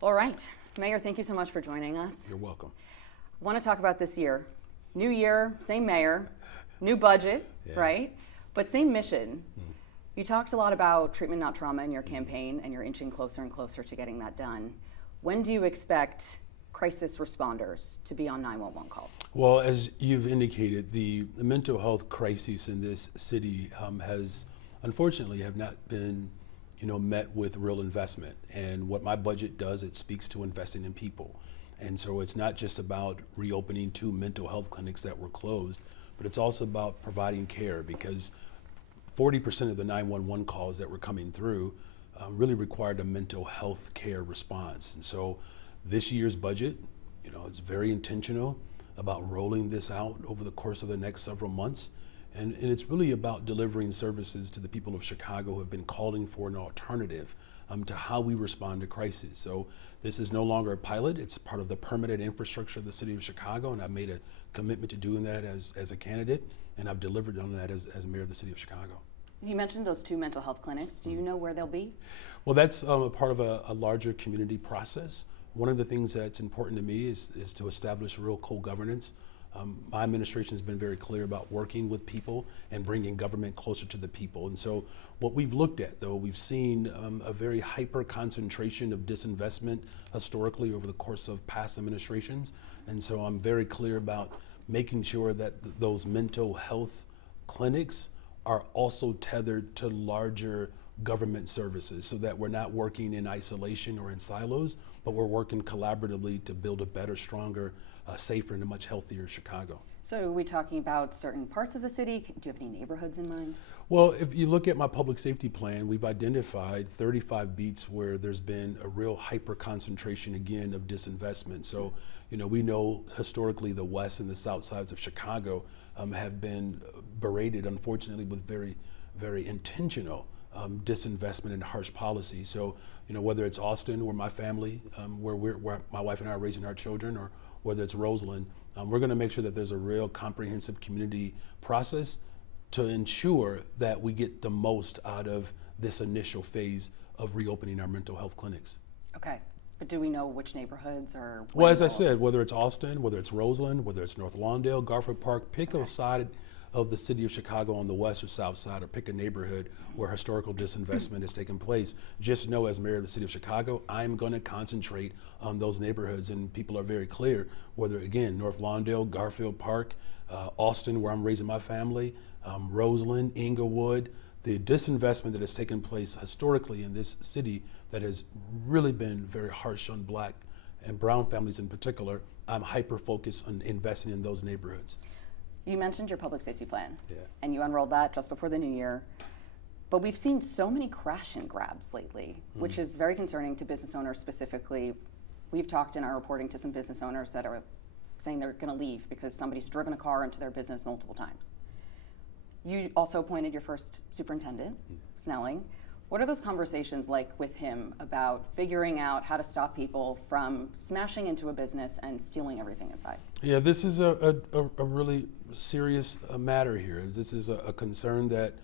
All right. Mayor, thank you so much for joining us. You're welcome. I want to talk about this year. New year, same mayor, new budget, right? But same mission. You talked a lot about treatment, not trauma in your campaign, and you're inching closer and closer to getting that done. When do you expect crisis responders to be on 911 calls? Well, as you've indicated, the mental health crisis in this city has, unfortunately, have not been met with real investment. And what my budget does, it speaks to investing in people. And so it's not just about reopening 2 mental health clinics that were closed, but it's also about providing care, because 40% of the 911 calls that were coming through really required a mental health care response. And so this year's budget, it's very intentional about rolling this out over the course of the next several months. And it's really about delivering services to the people of Chicago who have been calling for an alternative to how we respond to crisis. So this is no longer a pilot. It's part of the permanent infrastructure of the city of Chicago, and I've made a commitment to doing that as a candidate, and I've delivered on that as mayor of the city of Chicago. You mentioned those 2 mental health clinics. Do you know where they'll be? Well, that's a part of a larger community process. One of the things that's important to me is to establish real co-governance. My administration has been very clear about working with people and bringing government closer to the people. And so what we've looked at, though, we've seen a very hyper concentration of disinvestment historically over the course of past administrations. And so I'm very clear about making sure that those mental health clinics are also tethered to larger government services, so that we're not working in isolation or in silos, but we're working collaboratively to build a better, stronger, safer, and a much healthier Chicago. So are we talking about certain parts of the city? Do you have any neighborhoods in mind? Well, if you look at my public safety plan, we've identified 35 beats where there's been a real hyper concentration, again, of disinvestment. So, we know historically the west and the south sides of Chicago have been berated, unfortunately, with very, very intentional disinvestment and harsh policy. So, whether it's Austin, where my family, where my wife and I are raising our children, or whether it's Roseland, we're going to make sure that there's a real comprehensive community process to ensure that we get the most out of this initial phase of reopening our mental health clinics. Okay, but do we know which neighborhoods or? Well, as I said, whether it's Austin, whether it's Roseland, whether it's North Lawndale, Garfield Park, pick a side of the city of Chicago on the west or south side, or pick a neighborhood where historical disinvestment has taken place. Just know, as mayor of the city of Chicago, I'm going to concentrate on those neighborhoods, and people are very clear, whether, again, North Lawndale, Garfield Park, Austin, where I'm raising my family, Roseland, Inglewood, the disinvestment that has taken place historically in this city that has really been very harsh on Black and brown families in particular. I'm hyper-focused on investing in those neighborhoods. You mentioned your public safety plan, and you unrolled that just before the new year. But we've seen so many crash and grabs lately, which is very concerning to business owners specifically. We've talked in our reporting to some business owners that are saying they're going to leave because somebody's driven a car into their business multiple times. You also appointed your first superintendent, Snelling. What are those conversations like with him about figuring out how to stop people from smashing into a business and stealing everything inside? Yeah, this is a really serious matter here. This is a concern that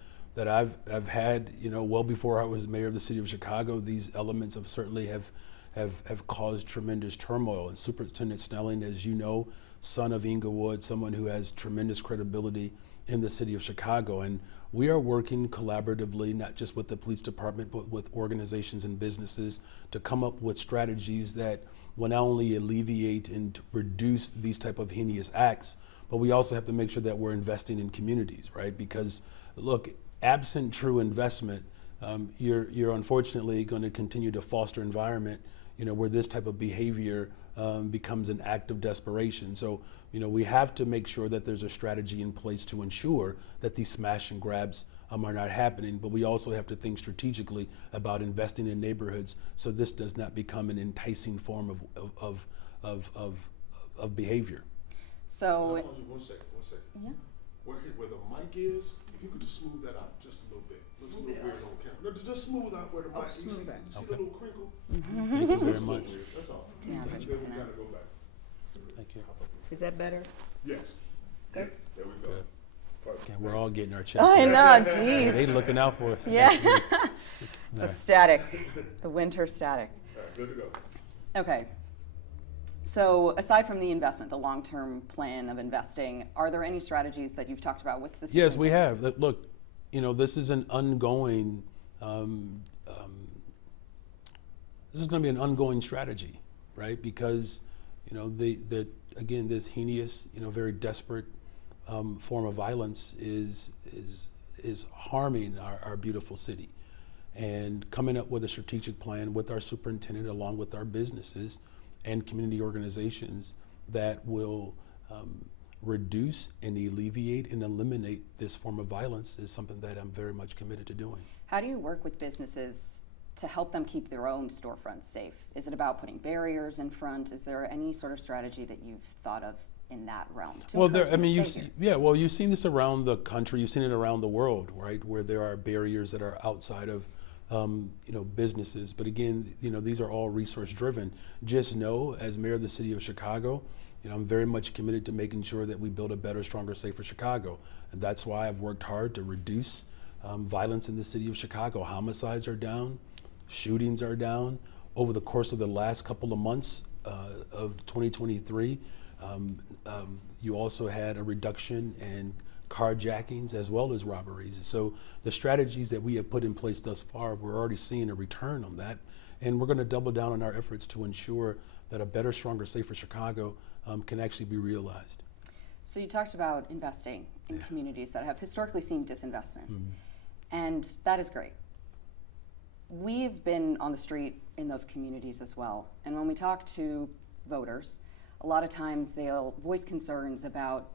I've had, well before I was mayor of the city of Chicago. These elements have certainly have caused tremendous turmoil. And Superintendent Snelling, as you know, son of Inglewood, someone who has tremendous credibility in the city of Chicago. And we are working collaboratively, not just with the police department, but with organizations and businesses to come up with strategies that will not only alleviate and reduce these type of heinous acts, but we also have to make sure that we're investing in communities, right? Because look, absent true investment, you're unfortunately going to continue to foster environment, where this type of behavior becomes an act of desperation. So, we have to make sure that there's a strategy in place to ensure that these smash and grabs are not happening. But we also have to think strategically about investing in neighborhoods so this does not become an enticing form of behavior. So, One second. yeah. Where the mic is, if you could just smooth that out just a little bit. Looks a little weird on camera. No, just smooth out where the mic is. You see the little crinkle? Thank you very much. That's all. Yeah, Then we gotta go back. Thank you. Is that better? Yes. Good. There we go. Good. Perfect. Okay, we're all getting our check. I know, They geez. looking out for us. Yeah. It's The static, the winter static. All right, good to go. Okay. So aside from the investment, the long-term plan of investing, are there any strategies that you've talked about with this? Yes, we have. Look, this is an ongoing, this is going to be an ongoing strategy, right? Because, again, this heinous, very desperate form of violence is harming our beautiful city. And coming up with a strategic plan with our superintendent, along with our businesses and community organizations that will reduce and alleviate and eliminate this form of violence is something that I'm very much committed to doing. How do you work with businesses to help them keep their own storefronts safe? Is it about putting barriers in front? Is there any sort of strategy that you've thought of in that realm? You've seen this around the country. You've seen it around the world, right? Where there are barriers that are outside of businesses. But again, these are all resource driven. Just know, as mayor of the city of Chicago, I'm very much committed to making sure that we build a better, stronger, safer Chicago. And that's why I've worked hard to reduce violence in the city of Chicago. Homicides are down, shootings are down. Over the course of the last couple of months of 2023, you also had a reduction in carjackings as well as robberies. So the strategies that we have put in place thus far, we're already seeing a return on that. And we're going to double down on our efforts to ensure that a better, stronger, safer Chicago can actually be realized. So you talked about investing in communities that have historically seen disinvestment. And that is great. We've been on the street in those communities as well. And when we talk to voters, a lot of times they'll voice concerns about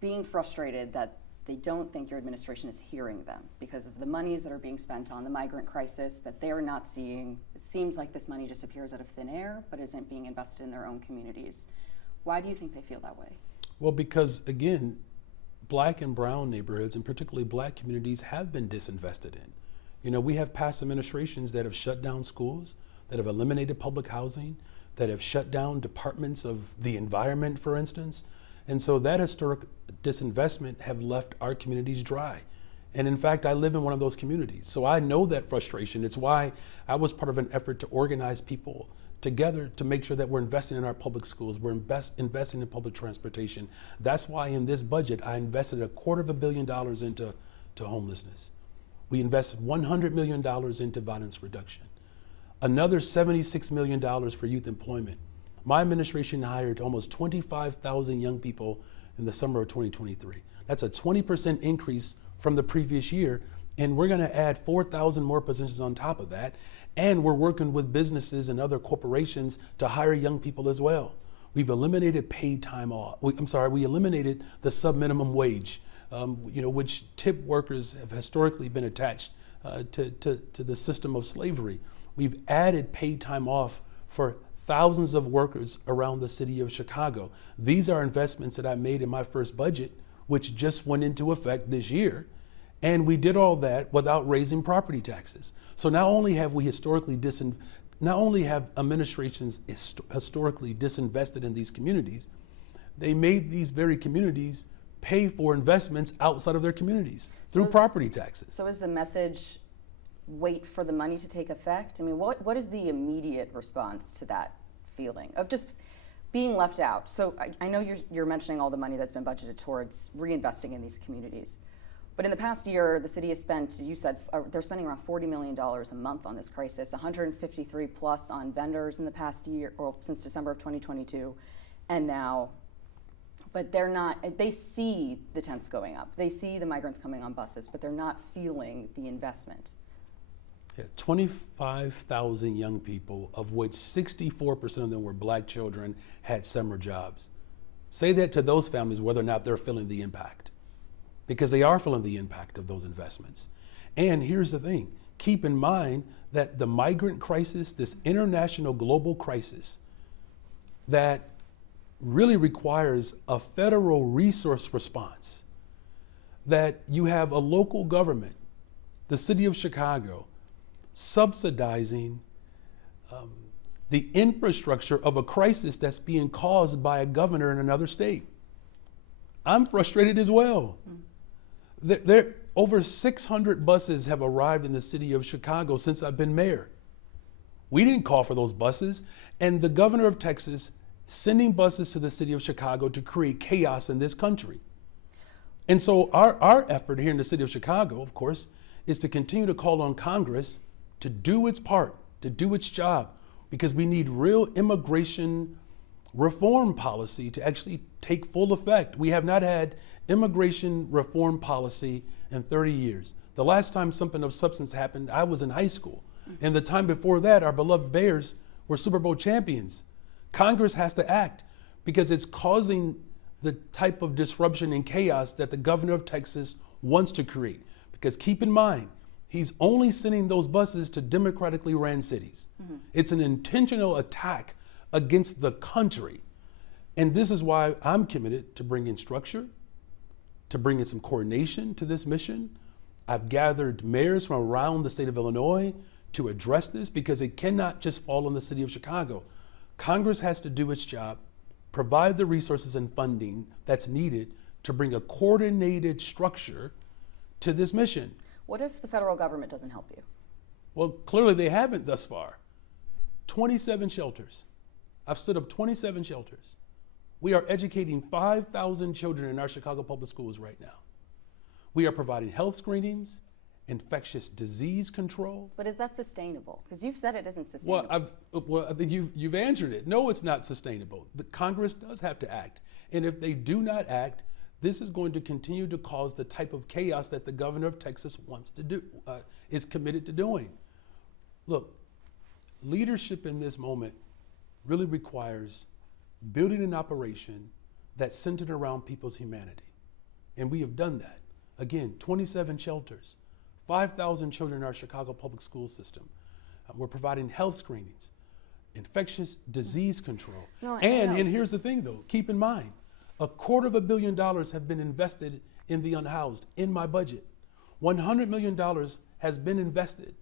being frustrated that they don't think your administration is hearing them because of the monies that are being spent on the migrant crisis that they're not seeing. It seems like this money just appears out of thin air, but isn't being invested in their own communities. Why do you think they feel that way? Well, because again, Black and brown neighborhoods, and particularly Black communities, have been disinvested in. We have past administrations that have shut down schools, that have eliminated public housing, that have shut down departments of the environment, for instance. And so that historic disinvestment have left our communities dry. And in fact, I live in one of those communities. So I know that frustration. It's why I was part of an effort to organize people together to make sure that we're investing in our public schools, we're investing in public transportation. That's why in this budget, I invested $250 million into homelessness. We invest $100 million into violence reduction. Another $76 million for youth employment. My administration hired almost 25,000 young people in the summer of 2023. That's a 20% increase from the previous year, and we're going to add 4,000 more positions on top of that. And we're working with businesses and other corporations to hire young people as well. We've eliminated paid time off. We eliminated the sub-minimum wage, which tip workers have historically been attached to the system of slavery. We've added paid time off for thousands of workers around the city of Chicago. These are investments that I made in my first budget, which just went into effect this year. And we did all that without raising property taxes. So not only have administrations historically disinvested in these communities, they made these very communities pay for investments outside of their communities through property taxes. So is the message, wait for the money to take effect? I mean, what is the immediate response to that feeling of just being left out? So I know you're mentioning all the money that's been budgeted towards reinvesting in these communities. But in the past year, the city has spent, you said, they're spending around $40 million a month on this crisis, 153 plus on vendors in the past year, or since December of 2022, and now. But they see the tents going up. They see the migrants coming on buses, but they're not feeling the investment. 25,000 young people, of which 64% of them were Black children, had summer jobs. Say that to those families, whether or not they're feeling the impact. Because they are feeling the impact of those investments. And here's the thing, keep in mind that the migrant crisis, this international global crisis that really requires a federal resource response, that you have a local government, the city of Chicago, subsidizing the infrastructure of a crisis that's being caused by a governor in another state. I'm frustrated as well. Over 600 buses have arrived in the city of Chicago since I've been mayor. We didn't call for those buses. And the governor of Texas sending buses to the city of Chicago to create chaos in this country. And so our effort here in the city of Chicago, of course, is to continue to call on Congress to do its part, to do its job, because we need real immigration reform policy to actually take full effect. We have not had immigration reform policy in 30 years. The last time something of substance happened, I was in high school. And the time before that, our beloved Bears were Super Bowl champions. Congress has to act because it's causing the type of disruption and chaos that the governor of Texas wants to create. Because keep in mind, he's only sending those buses to democratically ran cities. It's an intentional attack against the country. And this is why I'm committed to bringing structure, to bringing some coordination to this mission. I've gathered mayors from around the state of Illinois to address this because it cannot just fall on the city of Chicago. Congress has to do its job, provide the resources and funding that's needed to bring a coordinated structure to this mission. What if the federal government doesn't help you? Well, clearly they haven't thus far. 27 shelters. I've stood up 27 shelters. We are educating 5,000 children in our Chicago public schools right now. We are providing health screenings, infectious disease control. But is that sustainable? Because you've said it isn't sustainable. Well, I think you've answered it. No, it's not sustainable. The Congress does have to act. And if they do not act, this is going to continue to cause the type of chaos that the governor of Texas wants to do, is committed to doing. Look, leadership in this moment really requires building an operation that's centered around people's humanity. And we have done that. Again, 27 shelters, 5,000 children in our Chicago public school system. We're providing health screenings, infectious disease control. And here's the thing though, keep in mind, $250 million have been invested in the unhoused in my budget. $100 million has been invested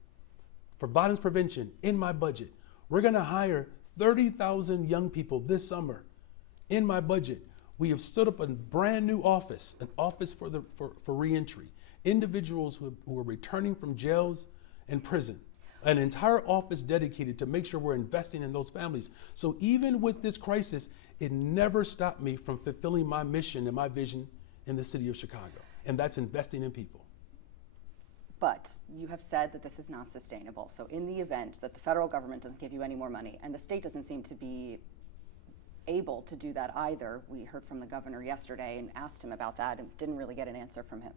for violence prevention in my budget. We're gonna hire 30,000 young people this summer in my budget. We have stood up a brand new office, an office for reentry, individuals who are returning from jails and prison, an entire office dedicated to make sure we're investing in those families. So even with this crisis, it never stopped me from fulfilling my mission and my vision in the city of Chicago, and that's investing in people. But you have said that this is not sustainable. So in the event that the federal government doesn't give you any more money, and the state doesn't seem to be able to do that either. We heard from the governor yesterday and asked him about that and didn't really get an answer from him.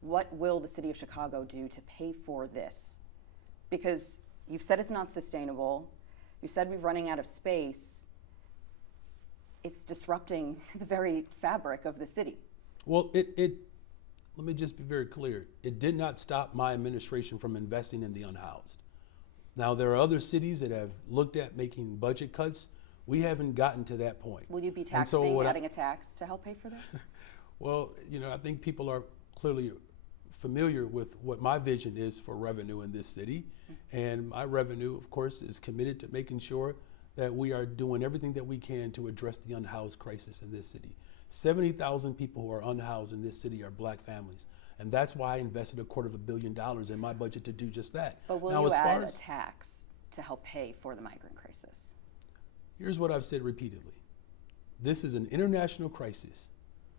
What will the city of Chicago do to pay for this? Because you've said it's not sustainable. You said we're running out of space. It's disrupting the very fabric of the city. Well, let me just be very clear. It did not stop my administration from investing in the unhoused. Now, there are other cities that have looked at making budget cuts. We haven't gotten to that point. Will you be taxing, adding a tax to help pay for this? Well, I think people are clearly familiar with what my vision is for revenue in this city. And my revenue, of course, is committed to making sure that we are doing everything that we can to address the unhoused crisis in this city. 70,000 people who are unhoused in this city are black families. And that's why I invested $250 million in my budget to do just that. But will you add a tax to help pay for the migrant crisis? Here's what I've said repeatedly. This is an international crisis.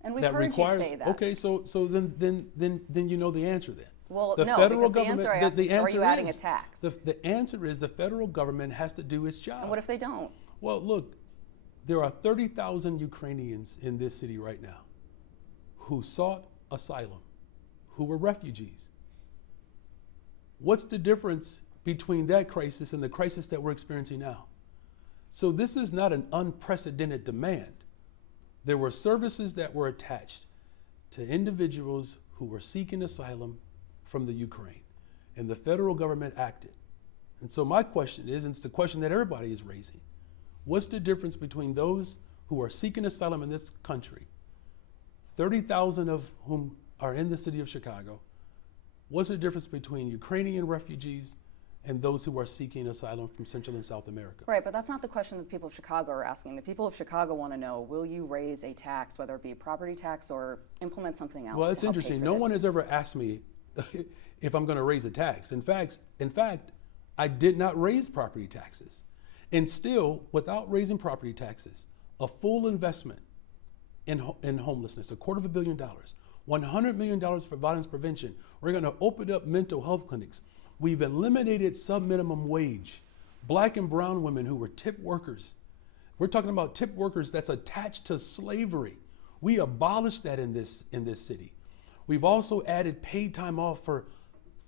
And we've heard you say that. Okay, so then you know the answer then. Well, the no, federal because government, the answer I asked is, are you adding a is, tax? The answer is the federal government has to do its job. And what if they don't? Well, look, there are 30,000 Ukrainians in this city right now who sought asylum, who were refugees. What's the difference between that crisis and the crisis that we're experiencing now? So this is not an unprecedented demand. There were services that were attached to individuals who were seeking asylum from the Ukraine, and the federal government acted. And so my question is, and it's the question that everybody is raising, what's the difference between those who are seeking asylum in this country, 30,000 of whom are in the city of Chicago? What's the difference between Ukrainian refugees and those who are seeking asylum from Central and South America? Right, but that's not the question that the people of Chicago are asking. The people of Chicago want to know, will you raise a tax, whether it be a property tax or implement something else? Well, it's interesting. No one has ever asked me if I'm going to raise a tax. In fact, I did not raise property taxes. And still, without raising property taxes, a full investment in homelessness, $250 million, $100 million for violence prevention. We're going to open up mental health clinics. We've eliminated sub-minimum wage. Black and brown women who were tip workers. We're talking about tip workers that's attached to slavery. We abolished that in this city. We've also added paid time off for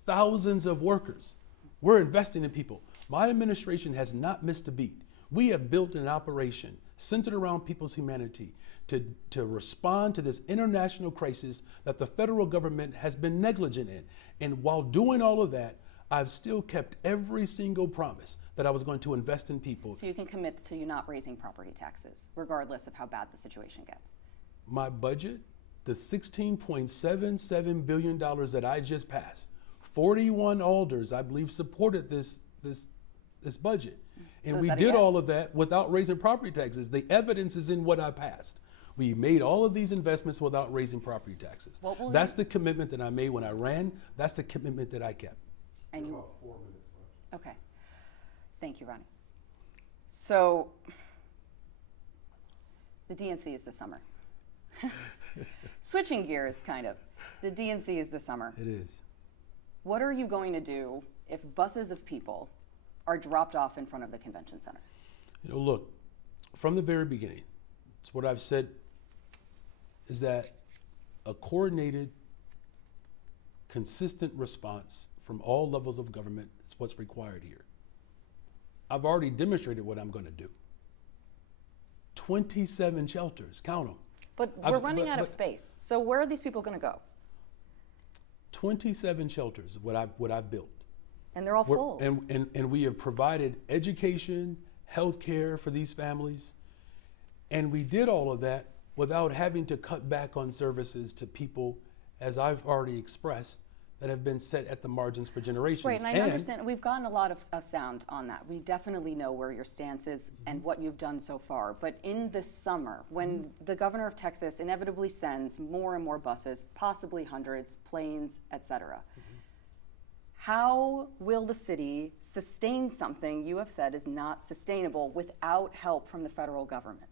thousands of workers. We're investing in people. My administration has not missed a beat. We have built an operation centered around people's humanity to respond to this international crisis that the federal government has been negligent in. And while doing all of that, I've still kept every single promise that I was going to invest in people. So you can commit to you not raising property taxes, regardless of how bad the situation gets. My budget, the $16.77 billion that I just passed, 41 alders, I believe, supported this budget. And So we is that a did yes? all of that without raising property taxes. The evidence is in what I passed. We made all of these investments without raising property taxes. What will That's the commitment that I made when I ran. That's the commitment that I kept. And you, About 4 minutes left. okay. Thank you, Ronnie. So the DNC is this summer. Switching gears, kind of. The DNC is this summer. It is. What are you going to do if buses of people are dropped off in front of the convention center? You know, look, from the very beginning, it's what I've said is that a coordinated, consistent response from all levels of government is what's required here. I've already demonstrated what I'm going to do. 27 shelters, count them. But we're running out of space. So where are these people going to go? 27 shelters, what I've built. And they're all full. And we have provided education, health care for these families. And we did all of that without having to cut back on services to people, as I've already expressed, that have been set at the margins for generations. Right, and I understand, we've gotten a lot of sound on that. We definitely know where your stance is and what you've done so far. But in the summer, when the governor of Texas inevitably sends more and more buses, possibly hundreds, planes, et cetera, how will the city sustain something you have said is not sustainable without help from the federal government?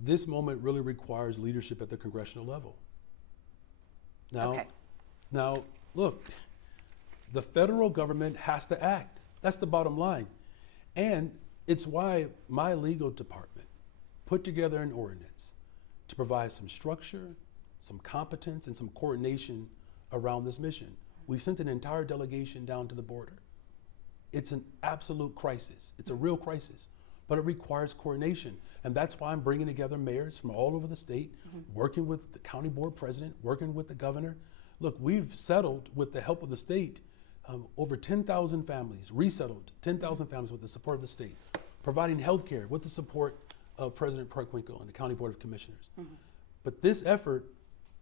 This moment really requires leadership at the congressional level. Now, look, the federal government has to act. That's the bottom line. And it's why my legal department put together an ordinance to provide some structure, some competence, and some coordination around this mission. We sent an entire delegation down to the border. It's an absolute crisis. It's a real crisis, but it requires coordination. And that's why I'm bringing together mayors from all over the state, working with the county board president, working with the governor. Look, we've settled with the help of the state over 10,000 families, resettled 10,000 families with the support of the state, providing health care with the support of President Perkwinkle and the County Board of Commissioners. But this effort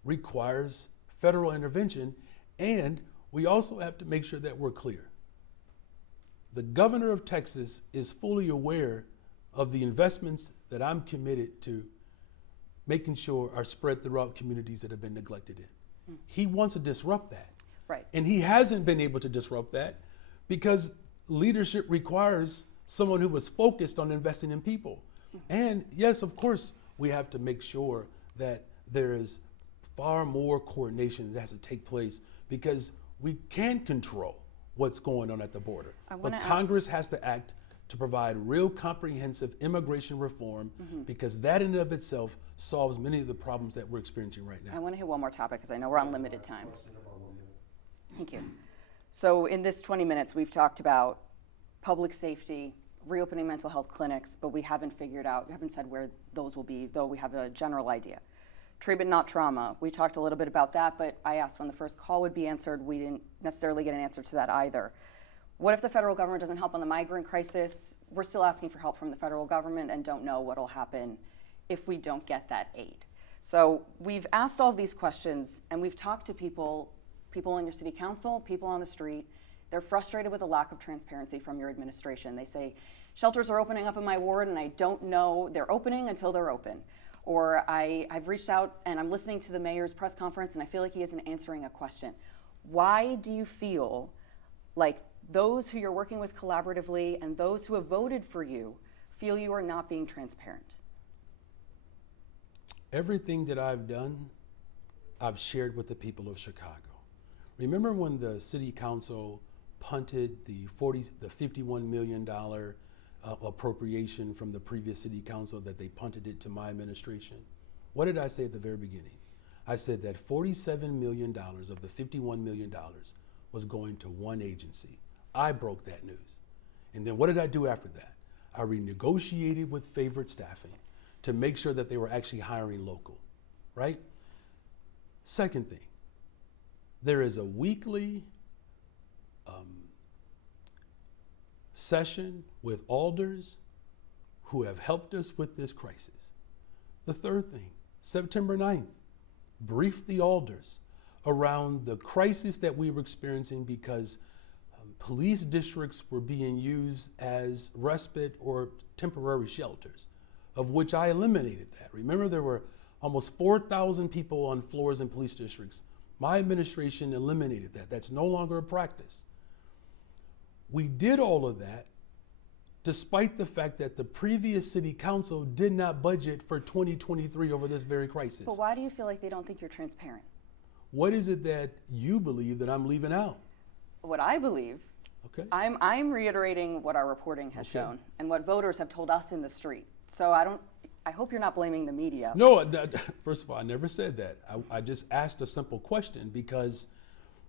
requires federal intervention, and we also have to make sure that we're clear. The governor of Texas is fully aware of the investments that I'm committed to making sure are spread throughout communities that have been neglected in. He wants to disrupt that. Right. And he hasn't been able to disrupt that because leadership requires someone who was focused on investing in people. And yes, of course, we have to make sure that there is far more coordination that has to take place because we can't control what's going on at the border. But Congress has to act to provide real comprehensive immigration reform because that in and of itself solves many of the problems that we're experiencing right now. I want to hit one more topic because I know we're on limited time. Thank you. So in this 20 minutes, we've talked about public safety, reopening mental health clinics, but we haven't said where those will be, though we have a general idea. Treatment, not trauma. We talked a little bit about that, but I asked when the first call would be answered. We didn't necessarily get an answer to that either. What if the federal government doesn't help on the migrant crisis? We're still asking for help from the federal government and don't know what will happen if we don't get that aid. So we've asked all of these questions and we've talked to people on your city council, people on the street. They're frustrated with the lack of transparency from your administration. They say, shelters are opening up in my ward and I don't know they're opening until they're open. Or I've reached out and I'm listening to the mayor's press conference and I feel like he isn't answering a question. Why do you feel Like those who you're working with collaboratively and those who have voted for you feel you are not being transparent? Everything that I've done, I've shared with the people of Chicago. Remember when the city council punted the $51 million appropriation from the previous city council, that they punted it to my administration? What did I say at the very beginning? I said that $47 million of the $51 million was going to one agency. I broke that news. And then what did I do after that? I renegotiated with favorite staffing to make sure that they were actually hiring local, right? Second thing, there is a weekly session with alders who have helped us with this crisis. The third thing, September 9th, briefed the alders around the crisis that we were experiencing because police districts were being used as respite or temporary shelters, of which I eliminated that. Remember, there were almost 4,000 people on floors in police districts. My administration eliminated that. That's no longer a practice. We did all of that despite the fact that the previous city council did not budget for 2023 over this very crisis. But why do you feel like they don't think you're transparent? What is it that you believe that I'm leaving out? What I believe, Okay. I'm reiterating what our reporting has Okay. shown and what voters have told us in the street. So I hope you're not blaming the media. No, first of all, I never said that. I just asked a simple question because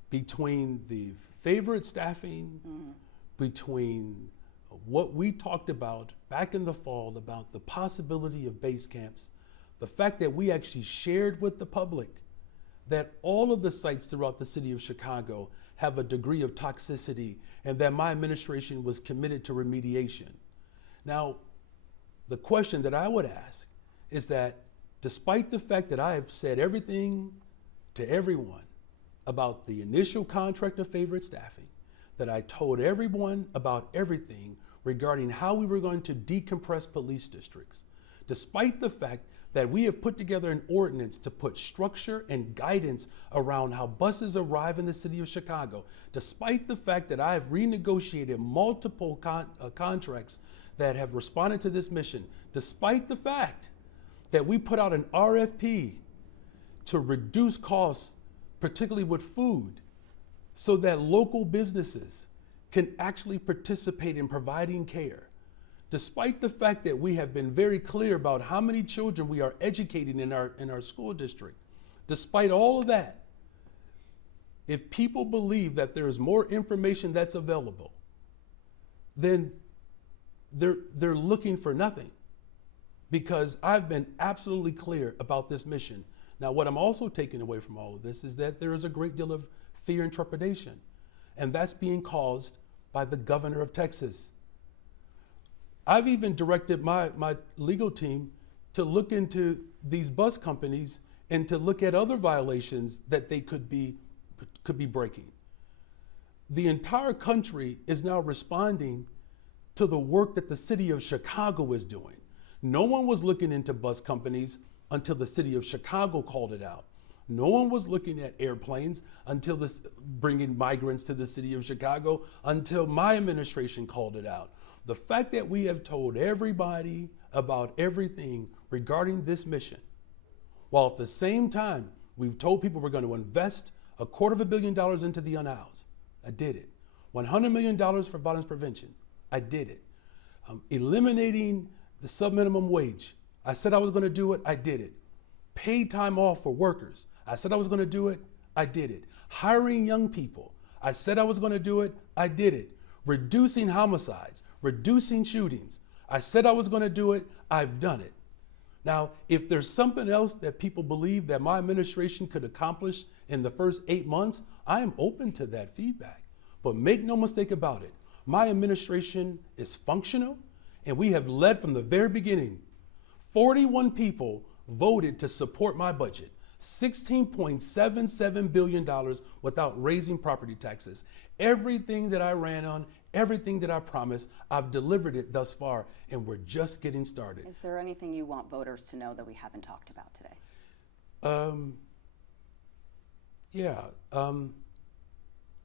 between the favorite staffing, between what we talked about back in the fall about the possibility of base camps, the fact that we actually shared with the public that all of the sites throughout the city of Chicago have a degree of toxicity and that my administration was committed to remediation. Now, the question that I would ask is that despite the fact that I have said everything to everyone about the initial contract of favorite staffing, that I told everyone about everything regarding how we were going to decompress police districts, despite the fact that we have put together an ordinance to put structure and guidance around how buses arrive in the city of Chicago, despite the fact that I have renegotiated multiple contracts that have responded to this mission, despite the fact that we put out an RFP to reduce costs, particularly with food, so that local businesses can actually participate in providing care. Despite the fact that we have been very clear about how many children we are educating in our school district, despite all of that, if people believe that there is more information that's available, then they're looking for nothing, because I've been absolutely clear about this mission. Now, what I'm also taking away from all of this is that there is a great deal of fear and trepidation, and that's being caused by the governor of Texas. I've even directed my legal team to look into these bus companies and to look at other violations that they could be breaking. The entire country is now responding to the work that the city of Chicago is doing. No one was looking into bus companies until the city of Chicago called it out. No one was looking at airplanes until bringing migrants to the city of Chicago until my administration called it out. The fact that we have told everybody about everything regarding this mission, while at the same time we've told people we're going to invest $250 million into the unhoused. I did it. $100 million for violence prevention. I did it. Eliminating the sub-minimum wage. I said I was going to do it. I did it. Paid time off for workers. I said I was going to do it. I did it. Hiring young people. I said I was going to do it. I did it. Reducing homicides, reducing shootings. I said I was going to do it. I've done it. Now, if there's something else that people believe that my administration could accomplish in the first 8 months, I am open to that feedback. But make no mistake about it, my administration is functional, and we have led from the very beginning. 41 people voted to support my budget, $16.77 billion without raising property taxes. Everything that I ran on, everything that I promised, I've delivered it thus far, and we're just getting started. Is there anything you want voters to know that we haven't talked about today?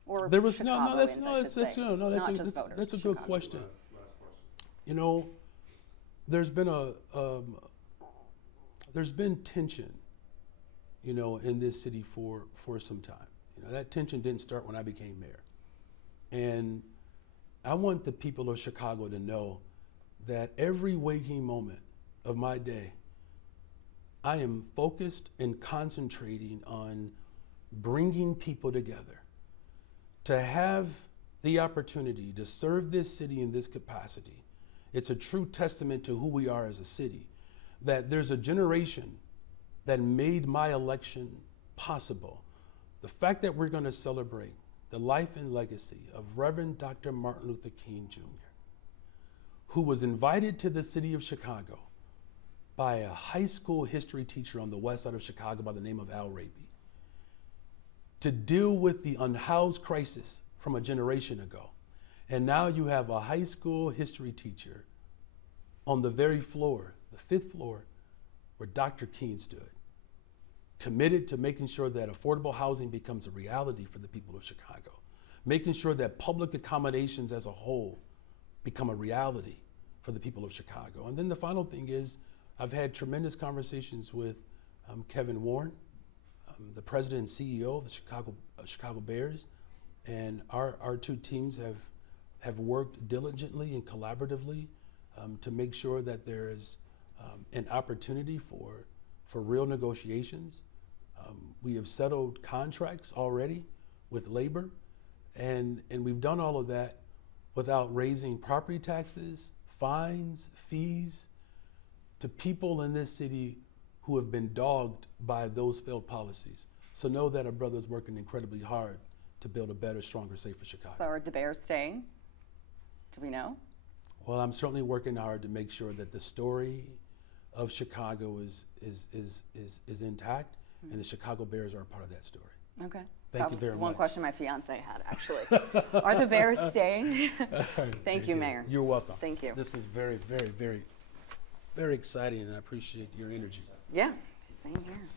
Or There was Chicagoans, that's I should say. Not just that's voters, that's a good Chicagoans. question. Last question. You know, there's been tension, you know, in this city for some time. You know, that tension didn't start when I became mayor. And I want the people of Chicago to know that every waking moment of my day, I am focused and concentrating on bringing people together to have the opportunity to serve this city in this capacity. It's a true testament to who we are as a city, that there's a generation that made my election possible. The fact that we're going to celebrate the life and legacy of Reverend Dr. Martin Luther King Jr., who was invited to the city of Chicago by a high school history teacher on the west side of Chicago by the name of Al Raby, to deal with the unhoused crisis from a generation ago. And now you have a high school history teacher on the very floor, the 5th floor, where Dr. King stood, committed to making sure that affordable housing becomes a reality for the people of Chicago, making sure that public accommodations as a whole become a reality for the people of Chicago. And then the final thing is, I've had tremendous conversations with Kevin Warren, the president and CEO of the Chicago Bears, and our two teams have worked diligently and collaboratively to make sure that there is an opportunity for real negotiations. We have settled contracts already with labor, and we've done all of that without raising property taxes, fines, fees to people in this city who have been dogged by those failed policies. So know that our brother's working incredibly hard to build a better, stronger, safer Chicago. So are the Bears staying? Do we know? Well, I'm certainly working hard to make sure that the story of Chicago is intact, and the Chicago Bears are a part of that story. Okay. Thank you That was very one much. question my fiance had, actually. Are the Bears staying? Thank you, Mayor. You're welcome. Thank you. This was very, very, very, very exciting, and I appreciate your energy. Yeah, same here.